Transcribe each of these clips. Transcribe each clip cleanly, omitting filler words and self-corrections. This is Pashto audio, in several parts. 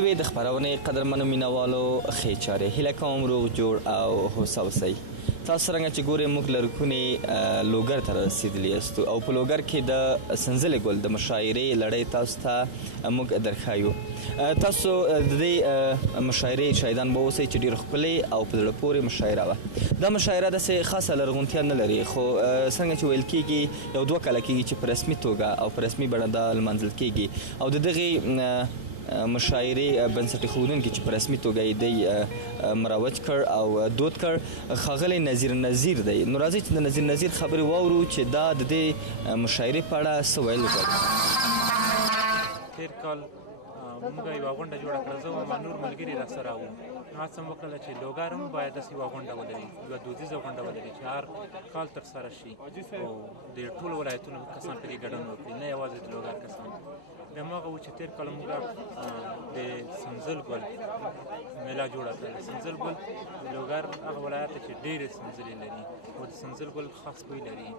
دوی د خپرونې قدرمنو مینوالو ښې چارې هیله کوم روغ جوړ او هوسا اوسئ. تاسو څرنګه چې ګورئ موږ لرغونې لوګر ته رسېدلي یاستو او په لوګر کې د سنځلې ګل د مشاعرې لړۍ تاسو ته موږ درښایو. تاسو د دې مشاعرې شاهدان به اوسئ چې ډېر ښکلې او په زړه پورې مشاعره وه. دا مشاعره داسې خاصه لرغونتیا نه لري خو څنګه چې ویل کېږي یو 2 کاله کېږي چې په رسمي توګه او په رسمي بڼه دا لمانځل کېږي او د دغې مشاعرې بنسټ ایښودونکي چې په رسمي توګه یې دی مروج کړ او دود کړ ښاغلی نظیر دی. نو راځئ چې د نظیر خبرې واورو چې دا د دې مشاعرې په اړه څه ویل غواړي. تېر کال موږ یوه غونډه جوړه کړه، زه وم نور ملګري راسره وو. هڅه مو وکړله چې لوګر هم باید داسې یوه غونډه ولري، یوه دودیزه غونډه ولري چې هر کال ترسره شي او د ټولو ولایتونو کسان پرې ګډون وکړي، نه یوازې د لوګر کسان. بیا هماغه و چې تېر کال موږ د سنځل ګل میله جوړه کړه. د سنځل ګل د لوګر هغه ولایت چې ډېرې سنځلې لري او د سنځل ګل خاص بوی لري.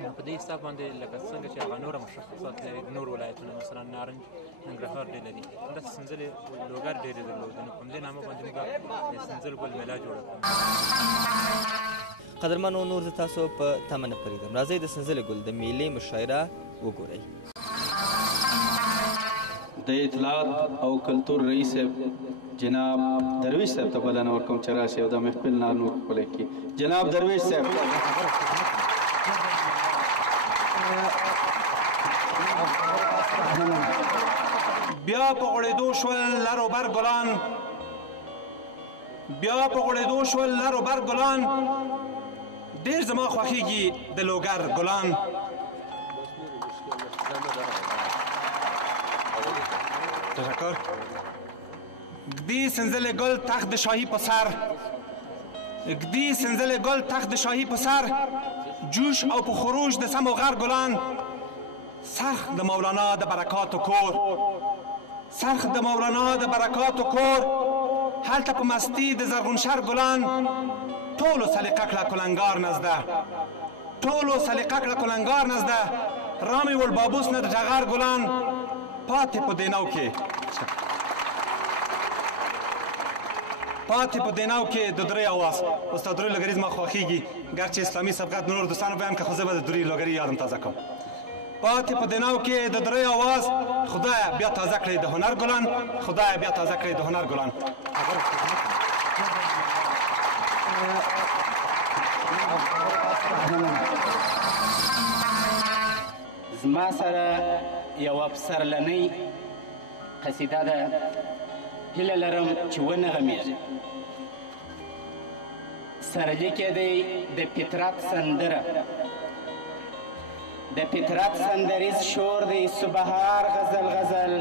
نو په دې حساب باندې لکه څنګه چې هغه نوره مشخصات لري نور ولایتونه مثلا نارنج ننګرهار ډېر لري، همداسې سنځلې لوګر ډېرې درلودې. نو په همدې نامه باندې موږ د سنځل ګل میله جوړه کړه. قدرمنو نور زه تاسو په تمه نه پرېږدم، راځئ د سنځلې ګل د میلې مشاعره وګورئ. د اطلاعات او کلتور رئیس صاحب جناب درویش صاحب ته بلنه ورکوم چې راشي او د محفل نارنو ښکلی کړي. جناب درویش صاحب. بیا په غوړېدو شول لر و بر ګلان، بیا په غوړېدو شول لر و بر ګلان، ډېر زما خوښېږي د لوګر ګلان. تشکر. گدی سنځلې ګل تخت شاهي په سر، گدی سنځلې ګل تخت شاهي په سر، جوش او په خروج د سم و غر ګلان. سرخ د مولانا د برکاتو کور، سرخ د مولانا د برکاتو کور، هلته په مستی د زرغونشر ګلان. ټولو سلیقه کړه کلنګار نزده، ټولو سلیقه کړه کلنګار نزده، رامې ول بابوس نه د ټغر ګلان. پاتې په دیناو کې پاتې په دیناو کې د درې اواز استاد درې لوګري زما خوښېږي، ګرچې اسلامي سبقت نور دوستانو به هم که خو زه به د درې لوګري یادم تازه کوم. پاتې په دیناو کې د درې اواز، خدای بیا تازه کړی د هنر ګلان، خدای بیا تازه کړی د هنر ګلان. زما سره یوه پسرلنۍ قصیده ده، هیله لرم چې ونغمېږي. سرلیکې دی د فطرت سندره، د فطرت سندریز شور دی سبهار غزل غزل،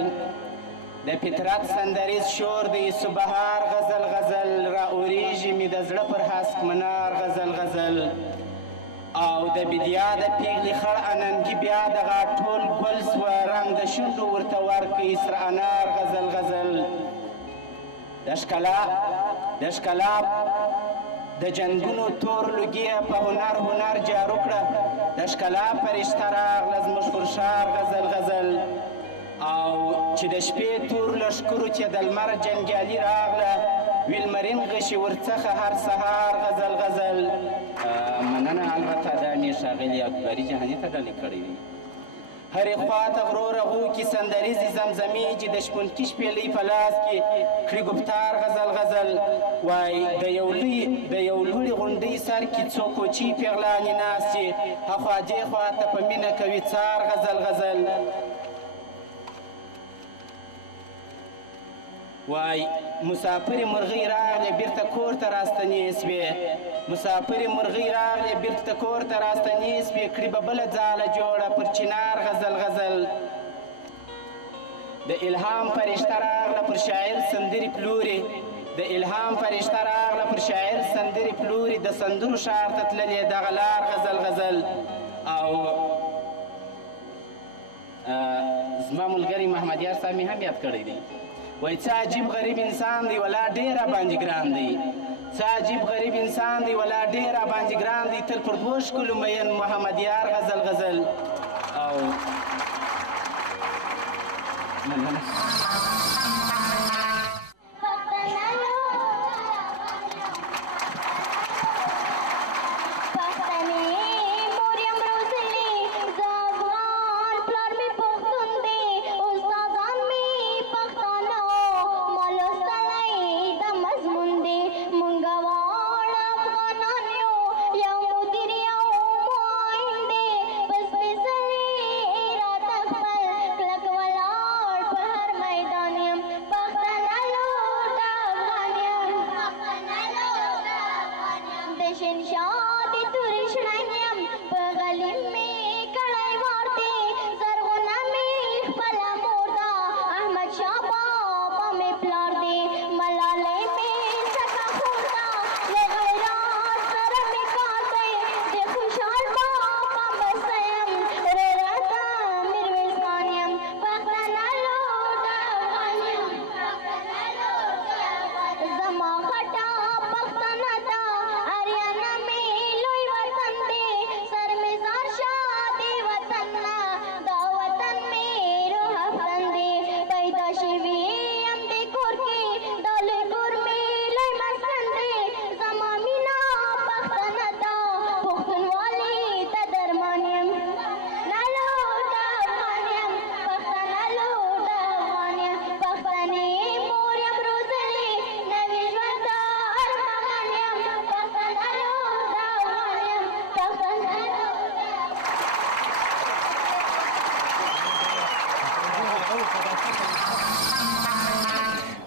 د فطرت سندریز شور دی سبهار غزل غزل، را اوریږي مې د زړه پر هسک منار غزل غزل. او د بیدیا د پیغلې خړ اننګي بیا دغه ټول ګل سوه، رنګ د شونډو ورته ورکوي سره انار غزل غزل. د ښکلا د جنګونو تور لوګي په هنر جارو کړه، د ښکلا فرشته راغله زموږ پر ښار غزل غزل. او چې د شپې تور لښکرو چې د لمر جنګیالي راغله، ویل مرین غشي ورڅخه هر سهار غزل غزل. مننه البته دا مې ښاغلي اکبري جهاني ته ډالۍ کړی دی. هرې خوا ته غرو رغو کې سندریزې زمزمې چې د شپونکي شپېلۍ په لاس کې کړي ګفتار غزل غزل. وای د یو لوړې غونډۍ سر کې څو کوچي پیغلانې ناستې، هخوا دې خوا ته په مینه کوي څار غزل غزل. وای مسافرې مرغۍ راغلې بیرته کور ته راستنې سوې، مسافرې مرغۍ راغلې بیرته کور ته راستنې سوې، کړي به بله ځاله جوړه پر چنار غزل غزل. د الهام فرشته راغله پر شاعر سندرې پلورې، د الهام فرشته راغله پر شاعر سندرې پلورې، د سندرو ښار ته تللې دغه لار غزل غزل. او زما ملګري محمد یار صاحب مې هم یاد کړی دی، وای څه عجیب غریب انسان دی ولا ډېر راباندې ګران دی، څه عجیب غریب انسان دی ولا ډېر راباندې ګران دی، تل پر دوو ښکلو مین محمد یار غزل غزل. او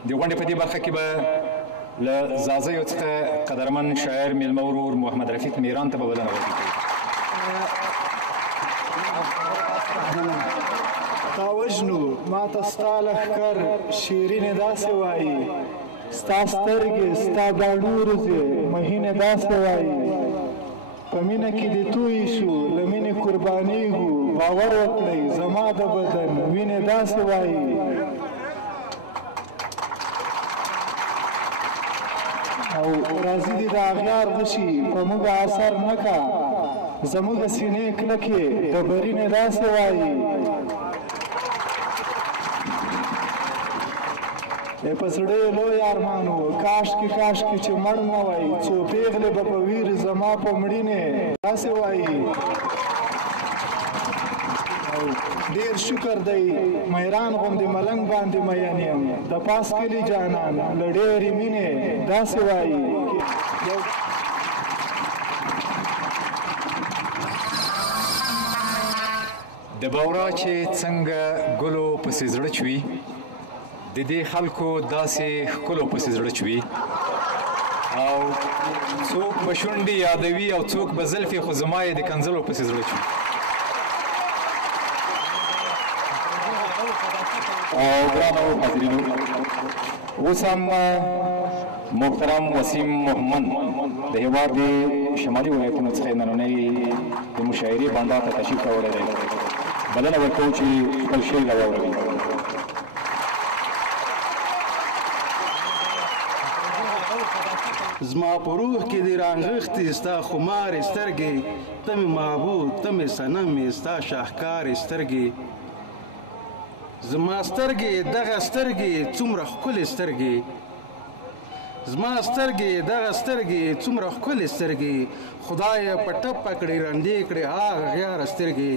د غونډې په دې برخه کې به له زازیو څخه قدرمن شاعر میلمه ورور محمد رفیق میران ته به بلنه ورکړو. تا وژنو ما ته ستا لښکر شیرینې داسې وایي، ستا سترګې ستا دا ډورځې مهینې داسې وایي، په مینه کې دې توی شو له مینې قربانېږو، باور وکړئ زما د بدن وینې داسې وایي. او راځي دې د اغیار غشي په موږ اثر نه کا، زموږ سینې کلکې ډبرینې داسې وایي. په زړه لوی ارمانو کاشکې کاشکې چې مړ نه وای، څو پیغلې به په ویر زما په مړینې داسې وایي. ډېر شکر دی میران غوندې ملنګ باندې مین یم، د پاس کلي جانان له ډېرې مینې داسې وایي. د بورا چې څنګه ګلو پسې زړه چوي، د دې خلکو داسې ښکلو پسې زړه چوي، او څوک به شونډې یادوي او څوک به زلفې، خو زما یې د کنځلو پسې زړه چوي. ګرانو حاضرینو، اوس هم محترم وسیم محمد د هېواد د شمالي ولایتونو څخه نننۍ د مشاعرې بنډار ته تشریف راوړی دی. بلنه ورکوو چې خپل شعر راواوروي. زما په روح کې دې رانغښتې ستا خمارې سترګې، ته مې معبود ته مې صنم یې ستا شاهکارې سترګې. زما سترګې دغه سترګې څومره ښکلې سترګې، زما سترګې دغه سترګې څومره ښکلې سترګې، خدایه په ټپه کړې رندې کړې هغه غیاره سترګې.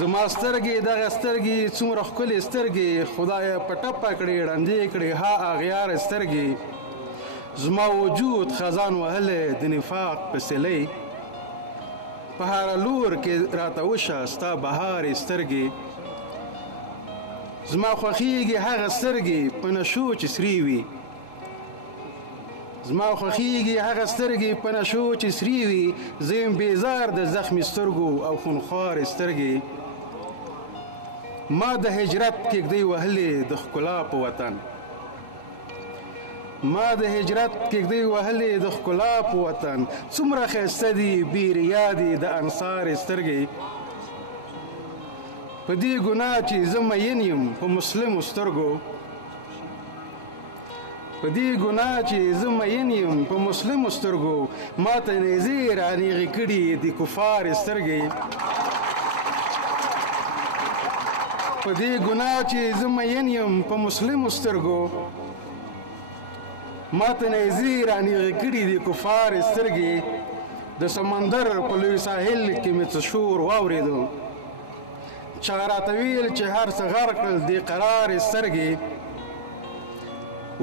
زما سترګې دغه سترګې څومره ښکلې سترګې، خدایه په ټپه کړې رندې کړې ها اغیاره سترګې. زما وجود خزان وهلی د نفاق په سیلۍ، په هره لور کې راته وشه ستا بهارې سترګې. زما خوښېږي هغه سترګې په نشو چې سرې وي، زما خوښېږي هغه سترګې په نشو چې سرې وي، زه یم بیزار د زخمي سترګو او خونخوارې سترګې. ما د هجرت کېږدۍ وهلې د ښکلا په وطن، ما د هجرت کېږدۍ وهلې د ښکلا په وطن، څومره ښایسته دي بې ریا دي د انصارې سترګې. په دې ګناه چې زه مین یم په مسلمو سترګو، په دې ګناه چې زه مین یم په مسلمو سترګو، ما ته نیزې رانیغې کړي د کفارې سترګې. په دې ګناه چې زه مین یم په مسلمو سترګو، ما ته نیزې رانیغې کړي د کفارې سترګې. د سمندر په لوی ساحل کې مې څه شور واورېدو، چا راته ویل چې هر څه غرق کړل دې قرارې سترګې.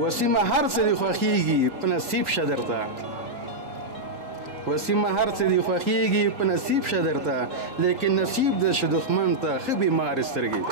وسیمه هر څه دې خوښېږي په نصیب شه درته، وسیمه هر څه دې خوښېږي په نصیب شه درته، لیکن نصیب د شه دښمن ته ښه بیمارې سترګې.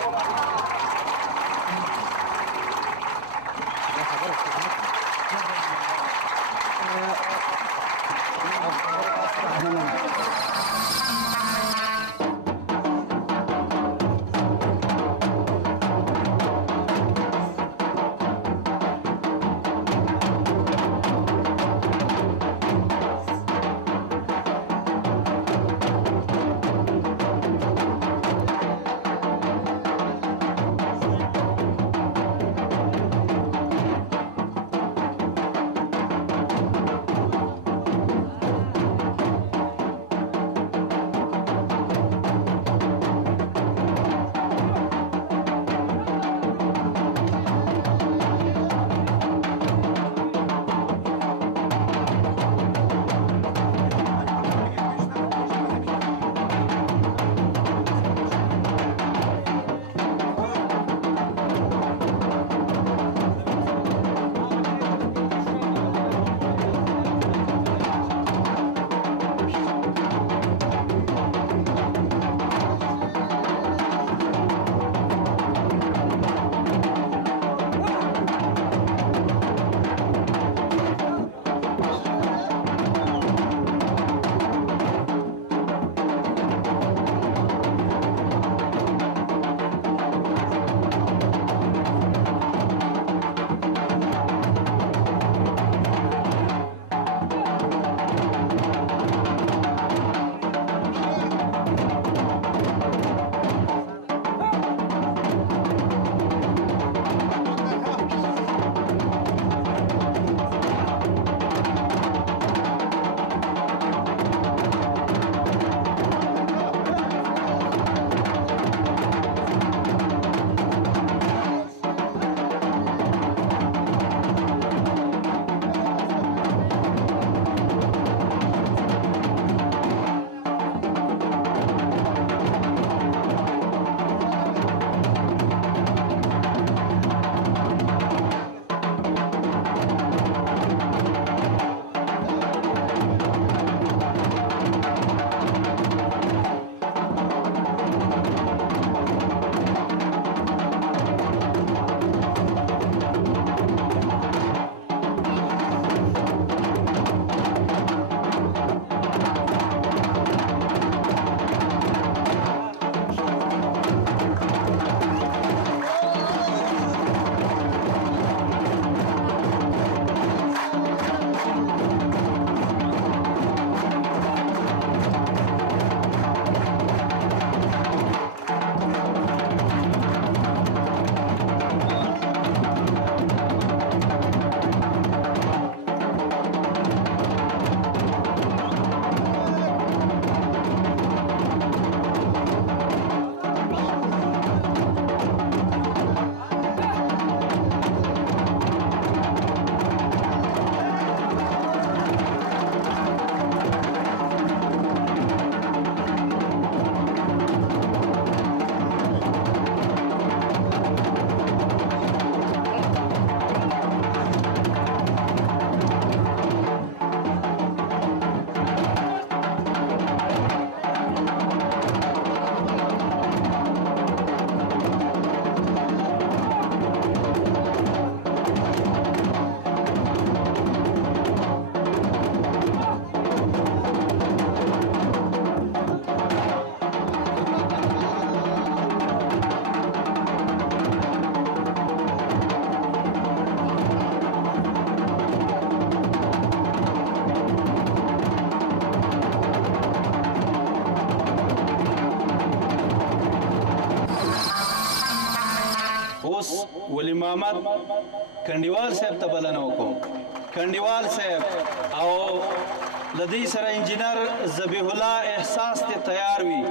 اوس ولی محمد کنډیوال صاحب ته بلنه وکړو. کنډیوال صاحب او له دې سره انجینر ذبیح الله احساس ته تیار وي.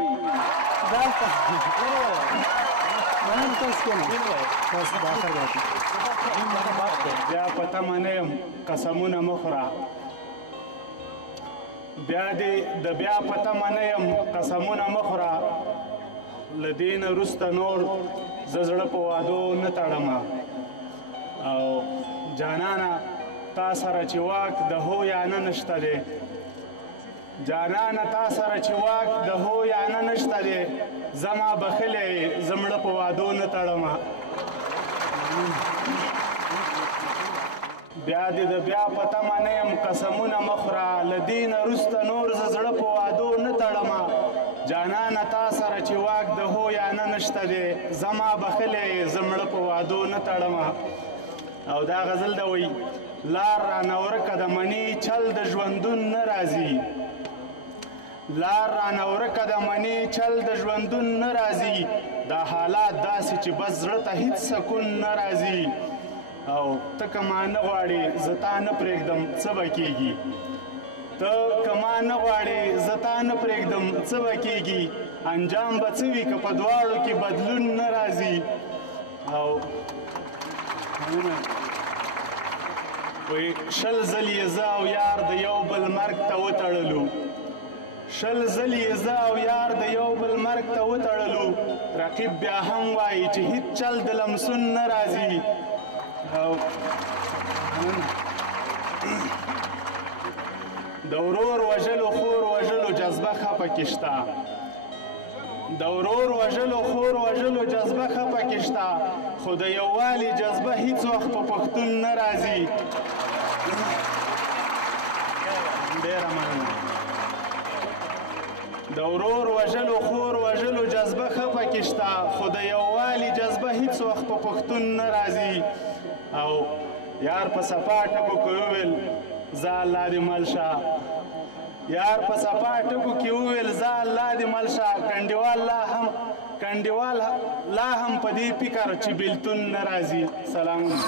بیا پته منه یم قسمونه مه خوره، بیا دې د بیا پته منه یم قسمونه مه خوره، له دې نه وروسته نور زه زړه په وعدو نه تړم. او جانانه تا سره چې واک د هو یا نه نشته دی، جانانه تا سره چې واک د هو یا نه نشته دی، زما بخلی زه مړه په وعدو نه تړم. بیا دې د بیا پته منه یم قسمونه مه خوره، له دې نه وروسته نور زه زړه په وعدو نه تړم. جانانه تا سره چې واک د هو یا نه نشته دی، زما بخلی زه مړه په وعدو نه تړم. او دا غزل ده وایي لار رانه ورکه د منی چل د ژوندون نه راځي، لار رانه ورکه د منی چل د ژوندون نه راځي، دا حالات داسې چې بس زړه ته هیڅ سکون نه راځي. او ته که ما نه غواړې زه تا نه پرېږدم څه به کېږي، ته که ما نه غواړې زه تا نه پرېږدم څه به کېږي، انجام به څه وي که په دواړو کې بدلون نه راځي. او شل ځل یې زه او یار د یو بل مرګ ته وتړلو، شل ځل یې زه او یار د یو بل مرګ ته وتړلو، رقیب بیا هم وایي چې هیڅ چل د لمسون نه راځي. او د ورور وژلو خور وژلو جذبه ښه پکې شته، د ورور وژلو خور وژلو جذبه ښه پکې شته، خو د یووالي جذبه هیڅ وخت په پښتون نه راځي. ډېره مننه. د ورور وژلو خور وژلو جذبه ښه پکې شته، خو د یووالي جذبه هیڅ وخت په پښتون نه راځي. او یار په صفا ټکو کې وویل زه الله دې مل شه، یار په صفا ټکو کې وویل زه الله دې مل شه، کنډیوال لا هم په دې فکر چې بیلتون نه راځي. سلامونه.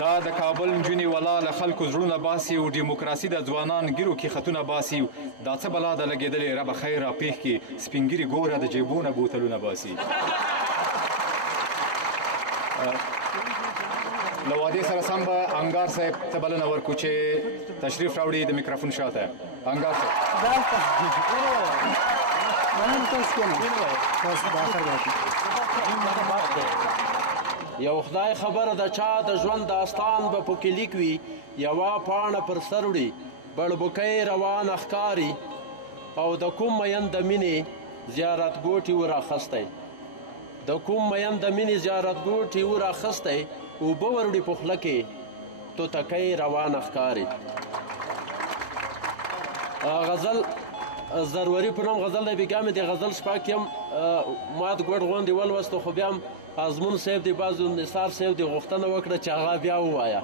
دا د کابل نجونې ولا له خلکو زړونه باسي او ډیموکراسي د ځوانان ګیرو کې خطونه باسي. دا څه بلا ده لګېدلې ربه خیر را پېښ کې سپین ګیري ګوره د جیبونه بوتلونه باسي. له وعدې سره سم به انګار صاحب ته بلنه ورکړو چې تشریف راوړي د میکروفون شاته. انګار صاحب یو خدای خبره د چا د ژوند داستان به پکې لیک وي، یوه پاڼه پر سر وړي بړبوکی روان ښکاري، او د کوم مین د مینې زیارت ګوټي وراخستی، د کوم مین د مینې زیارت ګوټي وراخستی، اوبه وروړي په خوله کې توتکی روان ښکاري. غزل ضروري په نوم غزل دی. بېګا مې د غزل شپه کې هم ما د ګوډ غوندې ولوستو، خو بیا هم ازمون صاحب د بعضو نثار صاحب د غوښتنه وکړه چې هغه بیا ووایه.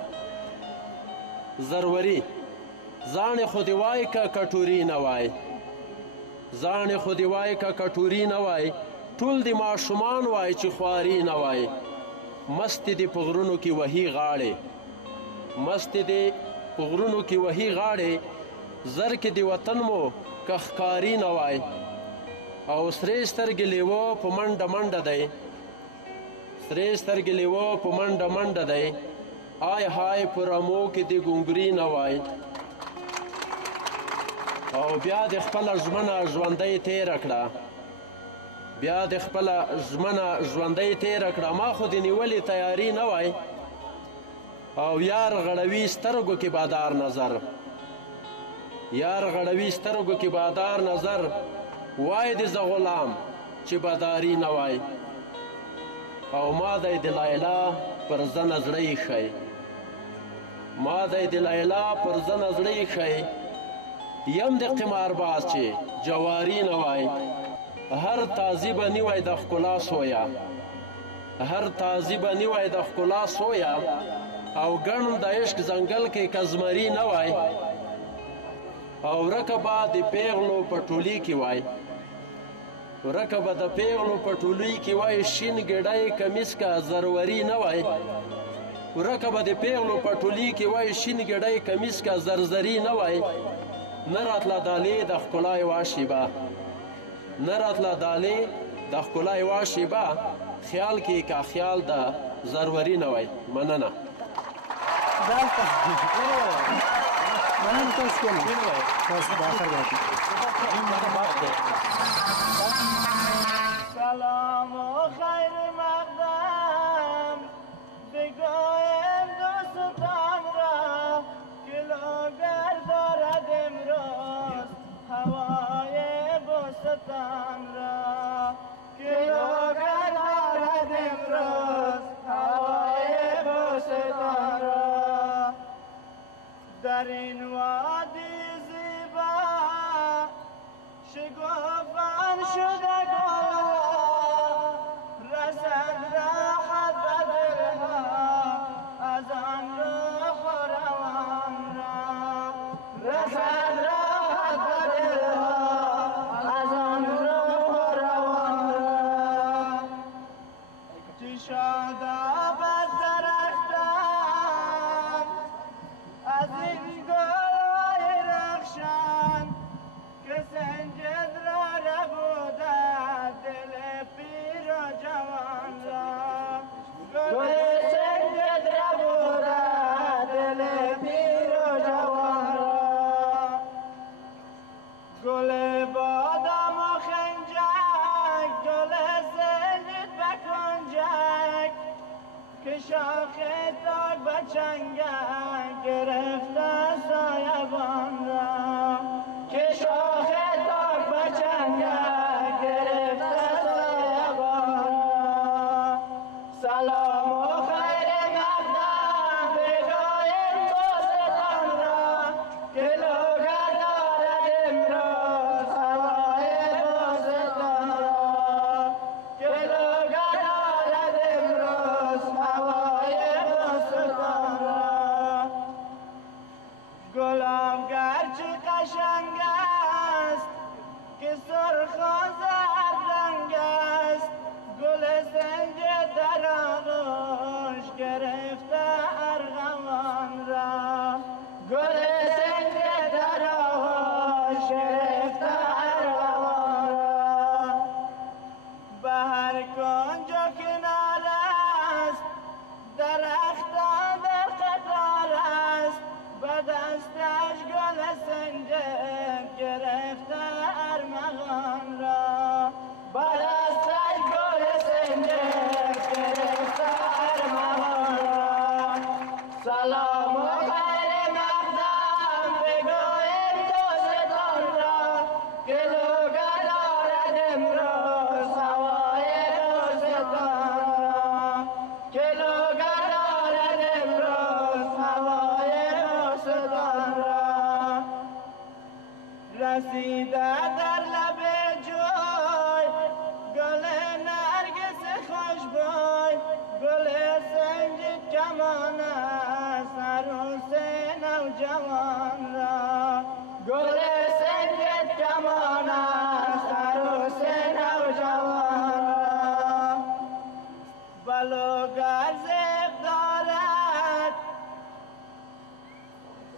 ضروري ځانې خو دې وایي که کټوري نه وای، ځانې خو دې وایي که کټوري نه وای، ټول د ماشومان وای چې خواري نه وای، مستې دې په غرونو کې وهي غاړې، مستې دې په غرونو کې وهي غاړې، زر کې د وطن مو که ښکاري نه وای، او سرې سترګې لیوه په منډه منډه دی، سرې سترګې لیوه په منډه منډه دی، آی های په رمو کې د ګونګري نه وای، او بیا د خپله ژمنه ژوندۍ تېره کړه، بیا د خپله ژمنه ژوندۍ تېره کړه، ما خو د نیولې تیاري نه وای، او یار غړوي سترګو کې بادار نظر، یار غړوي سترګو کې بادار نظر، وای د زه غلام چې باداري نه وای، او ما دی د لیلا پر زنه زړه ایښی، ما دی د لیلا پر زنه زړه ایښی، یم د قمارباز چې جواري نه وای، هر تازي به نیوی د ښکلا سویه، هر تازي به نیوی د ښکلا سویه، او ګڼم د عشق ځنګل کې کزمري نه وای، او ورکه به د پیغلو په ټولي کې وای، ورکه به د پیغلو په ټولۍ کې وای شین ګډی کمیس کا زروري نه وای ورکه به د پیغلو په ټولۍ کې وای شین ګډی کمیس کا زرزري نه وای نه راتله دالې د ښکلا یوه شیبه نه راتله دالې د ښکلا یوه شیبه خیال کې کا خیال د زروري نه وای مننه سلام و خیر مقدم بگویم دوستم را که لاغر دارد امروز هوای بستان را که لاغر دارد امروز هوای بستان را در این وادی زیبا شگفتان شده رسد راحت به دلها از آن روح و روان را رسد راحت به دلها از آن روح و روان را چه شاداب از درختان از این گلهای رخشان که سنجد را ربودد دل پیر و جوان را گل سنجد ربودد دل پیر و جوان را گل بادام و خنجک گل سنجد بکنجک که شاخ تاک به چنگک گرفته سایبان را که شاخ تاک به چنگک گرفته سایبان را سلام و خیر مقدم بگویم دوستان را که لوگر دارد امروز هوای دوستان را که لوگر دارد امروز هوای دوستان را گلاب گرچه قشنگ است که سرخ و زرد رنگ است گل سنج در آغوش گرفته ارغوان را گل سنج در آغوش گرفته ارغوان را به هر کنج و کنار است درختان در قطار است به دستش گل سنجد گرفته ارمغان را به دستش گل سنجد گرفته ارمغان را سلام و خیر مقدم بگویم دوستان را که لوگر دارد امروز هوای دوستان را که لوگر دارد امروز هوای دوستان را رسیده در لب جوی گل نرگس خوشبوی گل سنجد کمان است عروس نوجوان را گل سنجد کمان است عروس نوجوان را بلوگر زیب دارد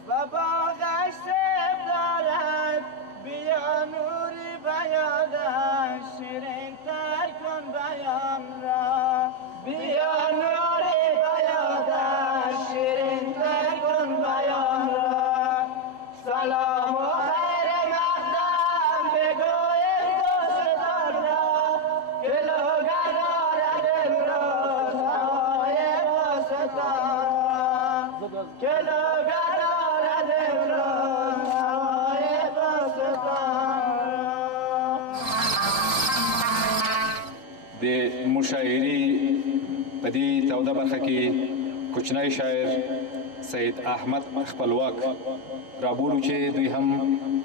و باغش سیب دارد بیا نوری بیادش شیرین تر کن بیان را بیا نوری بیادش شیرین تر کن بیان را سلام و خیر مقدم بگویم دوستان را که لوگر دارد امروز هوای دوستان را که لوگر دارد امروز هوای دوستان د مشاعري په دې توده برخه کې کوچنی شاعر سید احمد خپلواک رابولو چې دوی هم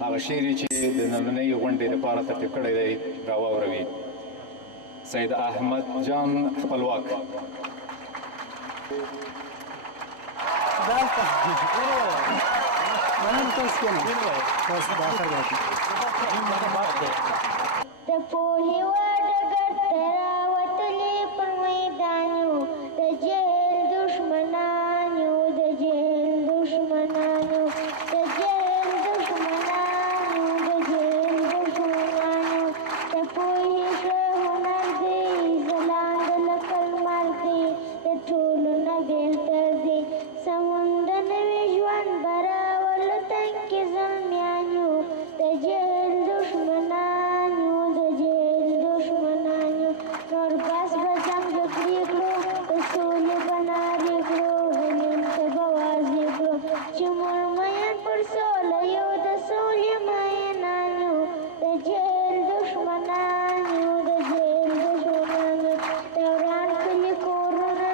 هغه شعر چې د نننۍ غونډې لپاره ترتیب کړی دی راواوروي. سید احمد جان خپلواک. د پوهې و ډګر ته راوتلي پر میدان یو د جهل دشمنان یو د جهل دشمنان یو د جهل دشمنان یو د جهل دشمنان یو د پوهې ښه هنر دی ځلانده لکه لمر دی د ټولو نه بهتر دی سمندر نوي ژوند به راولوتونکي زلمیان یو د جهل دشمنان یو د جهل دشمنان یو نور بس به جنګ جګړې کړو د سولې به نارې کړو هلین ته به واضح کړو چې موږ مین پر سوله یو د سولې مینان یو د جهل دشمنان یو د جهل دشمنان یو د وران کلي کورونه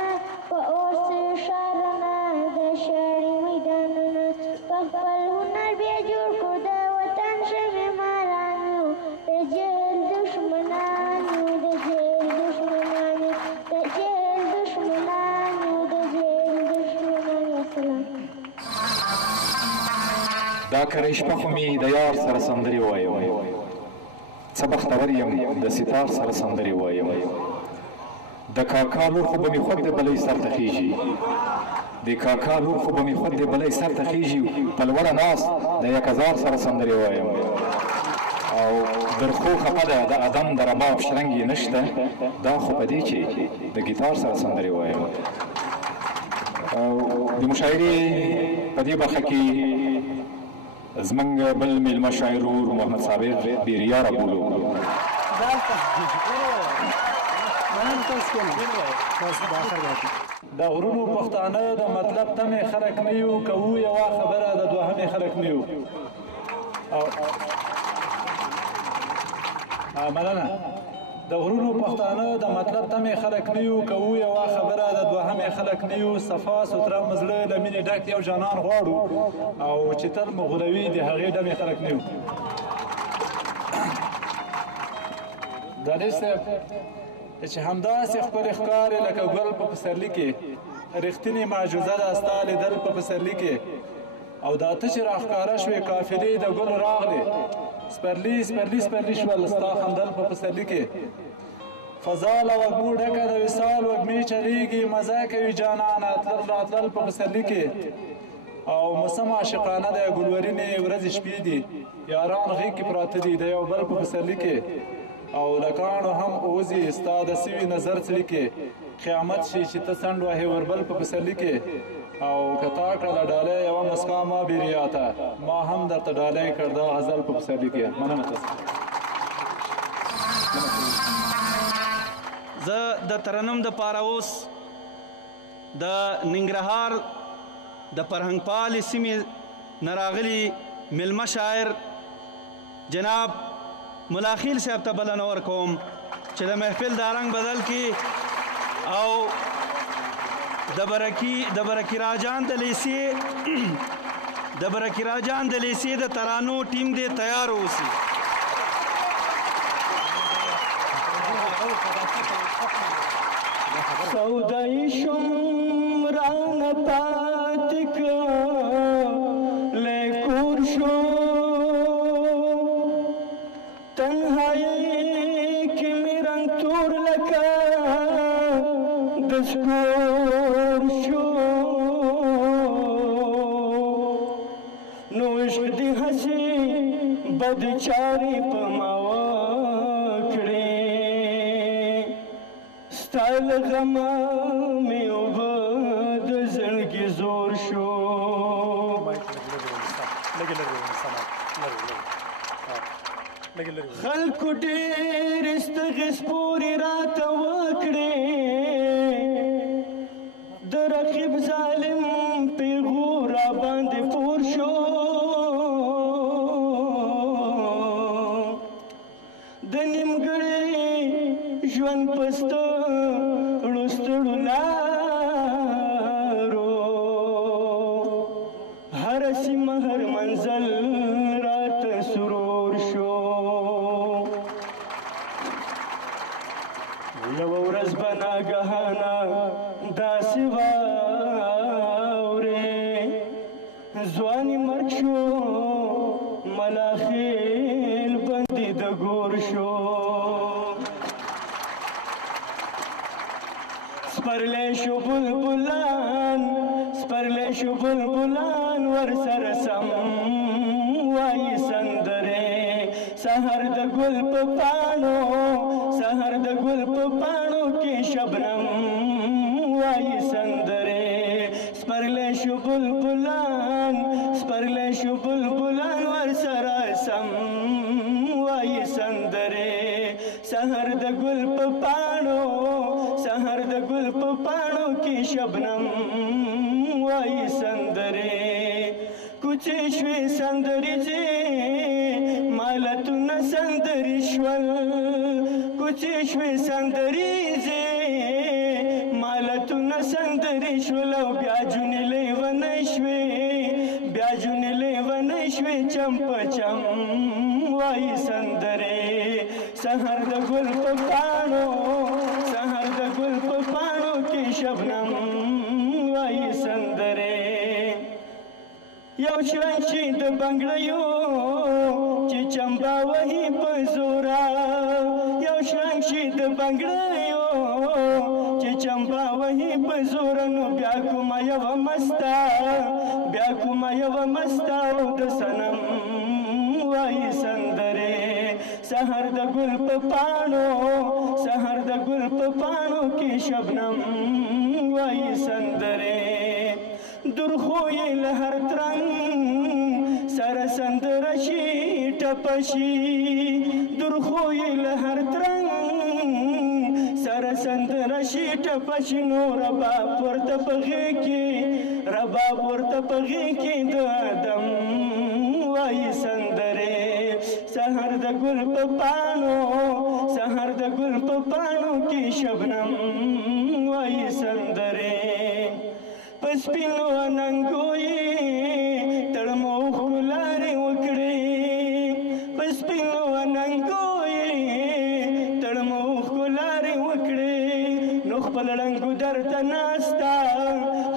په اور سوي ښارونه د شاړې میدانونه په خپل هنر بیا جوړ کړو د وطن ښه معماران یو د جهل دشمنان یو د جهل دشمنان یو د جهل دشمنان یو د جهل دشمنان یو سلام دا کړی شپه خو مې د یار سره سندرې وایم څه بختور یم د ستار سره سندرې وایم د کاکا لور خو به مې خود د بلۍ سر ته خیږي د کاکا لور خو به مې خود د بلۍ سر ته خیږي په لوړه ناست د یک هزار سره سندرې وایم او درخو خپه ده د ادم د رباب شرنګ یې نشته دا خو په دې چې د ګیتار سره سندرې وایم او د مشاعرې په دې برخه کې زمونږ بل میلمه شاعر ورور محمد صابر بیریا رابولو د غرونو پښتانه د مطلب تمې خلک نه یو کوو یوه خبره د دوهمې خلک نه یو مننه د غرونو پښتانه د مطلب تمې خلک نه یو کوو یوه خبره د دوهمې خلک نه یو صفا سوتره مزړه له مینې ډک یو جانان غواړو او چې تل مو غولوي د هغې ډمې خلک نه یو دانش صاحب چې همداسې ښکلې ښکارې لکه ګل په پسرلي کې رښتینې معجزه ده ستا لیدل په پسرلي کې او دا ته چې راښکاره شوې قافلې د ګلو راغلې سپرلي سپرلي سپرلي شول ستا خندل په پسرلي کې فضا له وږمو ډکه د وصال وږمې چلیږي مزه کوي جانانه تلل راتلل په پسرلي کې او موسم عاشقانه د ګلورینې ورځې شپې دي یاران غېږ کې پراته دي د یو بل په پسرلي کې او لکانو هم اوزي ستا د سوي نظر څلي کې قیامت شي چې ته څنډ وهې وربل په پسرلي کې او که تا کړه د ډالۍ یوه مسکا ما بیریاته ما هم درته ډالۍ کړ دا غزل په پسرلي کې مننه تاسو زه د ترنم دپاره اوس د ننګرهار د فرهنګپالې سیمې نه راغلي میلمه شاعر جناب ملاخیل صاحب ته بلنه ورکوم چې د محفل دا رنګ بدل کړي او د برکي راجان د لیسې د ترانو ټیم دې تیار اوسي سودای شم رانه پاتې کلی کور شو تنهایی کې مې رنګ تور لکه د سپور شو نو عشق دې هسې بد چارې په ما وکړې ستا له غمه مې اوبه د زړګي زور شو خلکو ډېر استغیث پورې راته وکړې د رقیب ظالم پیغور راباندې پور شو د نیمګړي ژوند په ستړو ستړو لارو هره سیمه هر منزل راته سرور شو یوه ورځ به ناګهانه داسې واورې ځواني مرګ شو ملاخیل بندي د ګور شو سپرلی شو بلبلان سپرلی شو بلبلان ورسره سم وایي سندرې سحر د ګل په پاڼو سحر د ګل په پاڼو کې شبنم وایي سندرې سپرلی شو بلبلان سپرلی شو بلبلان ورسره سم وایي سندرې سحر د ګل په پاڼو سحر د ګل په پاڼو کې شبنم وایي سندرې کوڅې شوې سندرې چې مالتونه سندرې شول کوڅې شوې سندرې چې مالتونه سندرې شول او بیا جونې لیونۍ شوې بیا جونې لیونۍ شوې چم په چم وایي سندرې سحر د ګل په پاڼو سحر د ګل په پاڼو کې شبنم وایي سندرې یو شرنګ چې د بنګړیو چې چمبا وهي په زوره یو شرنګ چې د بنګړیو چې چمبا وهي په زوره نو بیا کومه یوه مسته بیا کومه یوه مسته او د صنم وایي سندرې سحر د ګل په پاڼو سحر د ګل په پاڼو کې شبنم وایي سندرې درخوی لهر ترنگ سر سندره شي ټپه شي درخوی لهر ترنگ سر سندره شي ټپه شي نو رباب ورته په غېږ کې رباب ورته په غېږ کې د ادم وایي سندرې سحر د ګل په پاڼو سحر د ګل په پاڼو کې شبنم وایي سندرې پسپینو اننګوي تړمو ښکلارې وکړې پسپینو اننګوي تړمو ښکلارې وکړې نو خپل ړنګو درته ناسته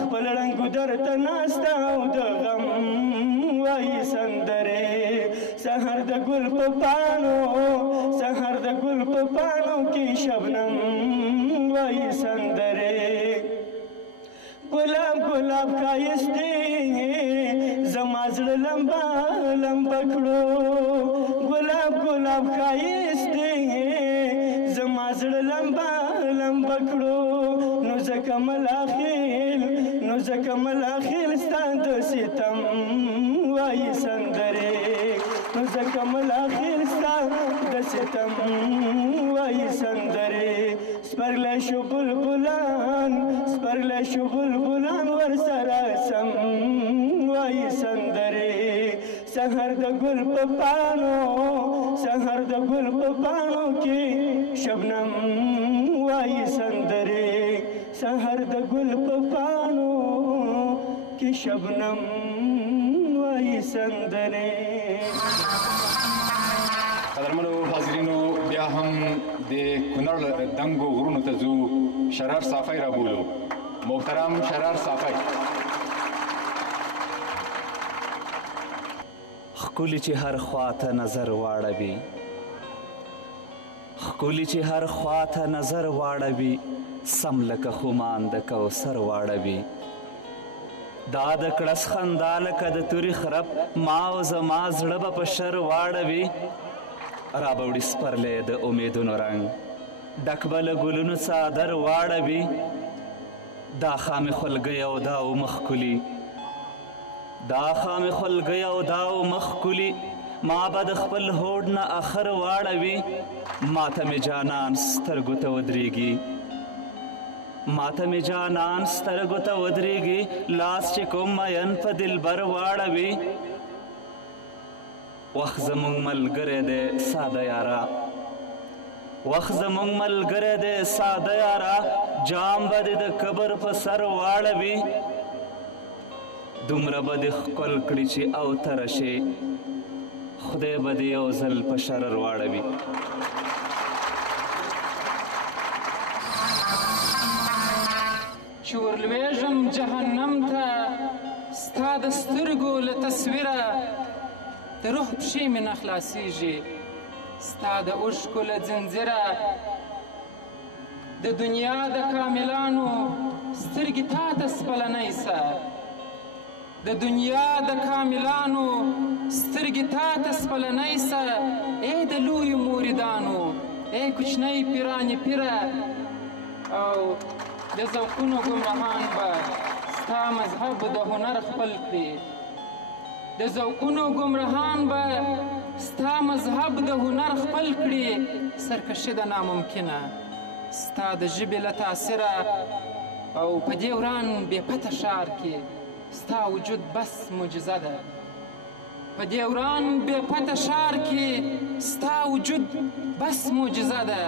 خپل ړنګو درته ناسته او د غم وایي سندرې سحر د ګل په پاڼو سحر د ګل په پاڼو کې شبنم وایي سندرې ګلاب ګلاب ښایستې زما زړه لمبه لمبه کړو ګلاب ګلاب ښایستې زما زړه لمبه لمبه کړو نو ځکه ملاخیل نو ځکه ملاخیل ستا د ستم وایي سندرې نو ځکه ملاخیل ستا د ستم وایي سندرې سپرلی شو بلبلان سپرلی شو بلبلان ورسره سم وایي سندرې سحر د ګل په پاڼو سحر د ګل په پاڼو کې شبنم وایي سندرې سحر د ګل په پاڼو کې شبنم وایي سندرې قدرمنو حاضرینو بیا هم د کونړ دنګو غرونو ته ځو شرار صافی را بولو محترم شرار صافی ښکلي چې هر خواته نظر واړوي ښکلي چې هر خواته نظر واړوي سم لکه خمان د کوثر واړوي دا د کړس خندا لکه د تورې خرپ ما او زما زړه به په شر واړوي رابوړي سپرلی د امیدونو رنګ ډک به له ګلونو څادر واړوي دا خامې خولګۍ او دا مخ ښکلي دا خامې خولګۍ او دا مخ ښکلي ما به د خپل هوډ نه اخر واړوي ماته مې جانان سترګو ته ودرېږي ماته مې جانان سترګو ته ودرېږي لاس چې کوم مین په دلبر واړوي وخت زموږ ملګری دی ساده یاره وخت زموږ ملګری دی ساده یاره جام به دې د کبر په سر واړوي دومره به دې ښکل کړي چې اوتره شي خدای به دې یو ځل په شرر واړوي چې ورلویږم جهنم ته ستا د سترګو له تصویره د روح پښې مې نه خلاصیږي ستا د اوښکو له ځنځیره د دنیا د کاملانو سترګې تا ته سپلنی سه د دنیا د کاملانو سترګې تا ته سپلنی سه ای د لویو موریدانو ای کوچنی پیرانې پیره او د ذوقونو ګمراهان به ستا مذهب د هنر خپل کړي د ذوقونو ګمراهان به ستا مذهب د هنر خپل کړي سرکشي د ناممکنه ستا د ژبې له تاثیره او په دې وران بې پته ښار کې ستا وجود بس معجزه ده په دې وران بې پته ښار کې ستا وجود بس معجزه ده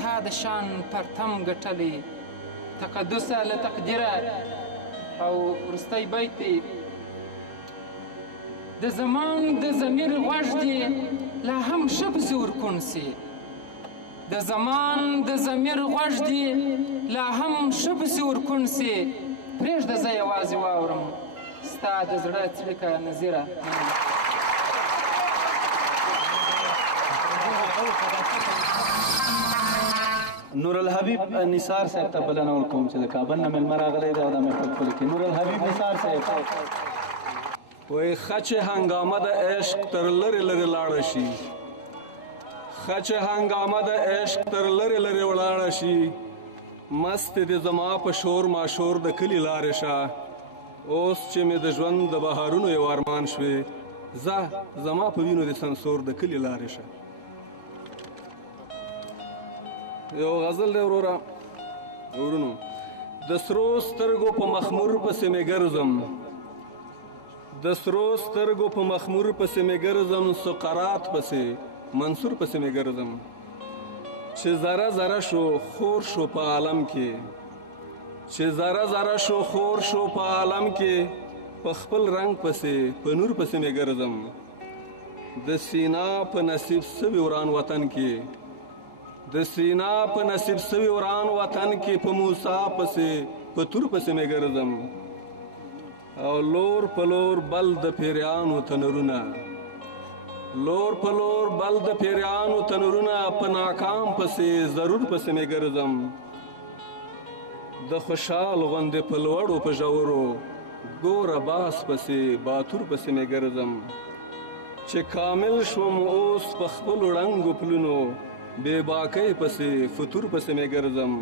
تا د شان پرتم ګټلی تقدسه له تقدیره او وروستی بیت دی د زمان د ضمیر غوږ دی لا هم ښه پسې ورکون سي د زمان د ضمیر غوږ دی لا هم ښه پسې ورکون سي پرېږده زه یوازې واورم ستا د زړه څړیکه نظیره نور الحبیب نثار صاحب ته بلنه ورکوم چې د کابل نه مېلمه راغلی دی او دا مې په خپل کې نور الحبیب نثار صاحب وای خچ هنګامه د عشق تر لرې لرې لاړه شي خچ هنګامه د عشق تر لرې لرې ولاړه شي مست دې زما په شور ماشور د کلي لارې شه اوس چې مې د ژوند د بهارونو یو ارمان شوې ځه زما په وینو د سنسور د کلي لارې شه یو غزل دی ورونو د سرو سترګو په مخمور پسې مې ګرځم د سرو سترګو په مخمور پسې مې ګرځم سقرات پسې منصور پسې مې ګرځم چې ذره ذره شو خور شو په عالم کې چې ذره ذره شو خور شو په عالم کې په خپل رنگ پسې په نور پسې مې ګرځم د سینا په نصیب سوي وران وطن کې د سینا په نصیب سوي وران وطن کې په موسی پسې په تور پسې مې ګرځم او لور په لور بل د پیریانو تنورونه لور په لور بل د پیریانو تنورونه په ناکام پسې ضرور پسې مې ګرځم د خوشحال غوندې په لوړو په ژورو ګوره باس پسې باتور پسې مې ګرځم چې کامل شوم اوس په خپلو ړنګو پلونو بې باکۍ پسې فطور پسې مې ګرځم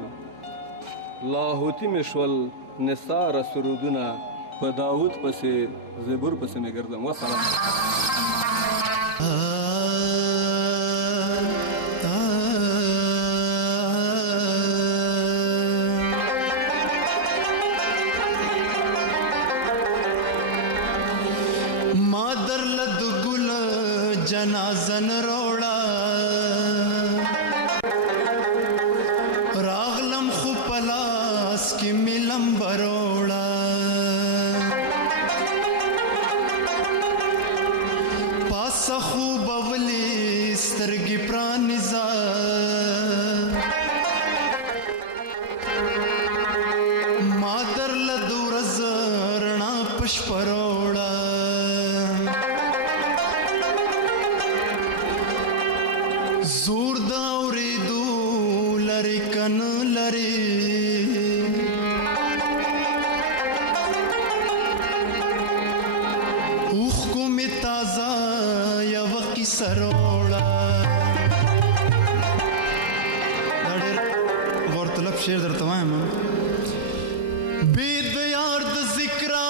لاهوتي مې شول نثاره سرودونه په داود پسې زبور پسې مې ګرځم وسلام ما درلد ګل جنازن روړه راغلم خو پلاس کې ملم بروړه پاسه خوب ولی سترګې پرانیزه ما درلد ورځ رڼا پشپروړه زور دا اوریدو لری کن لری اوخ کو می تازه یا وقی سروړه دا ډېر غور طلب شعر درته وایم بید یار د ذکرا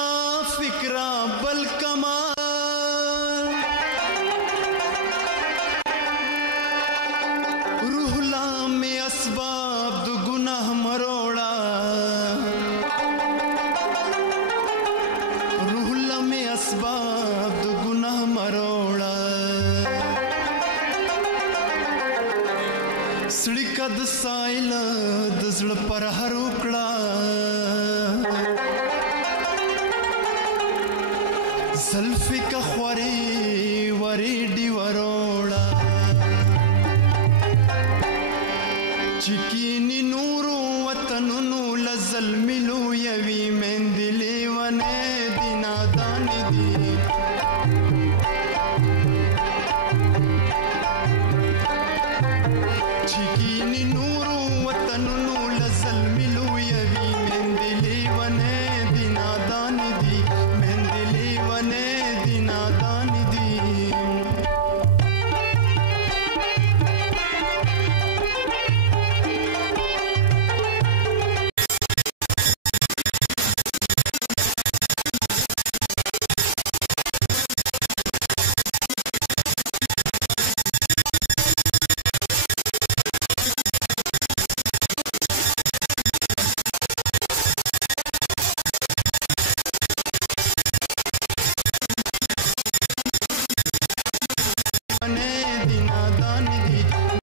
فکرا بل کمال اسباب د ګناه مروړه روح لمه اسباب د ګناه مروړه سړی کد سایل د زړه پر هر وکړه زلفی کا خوري وری دی وروړه چکینی نورو وطنونو لزلملو یوی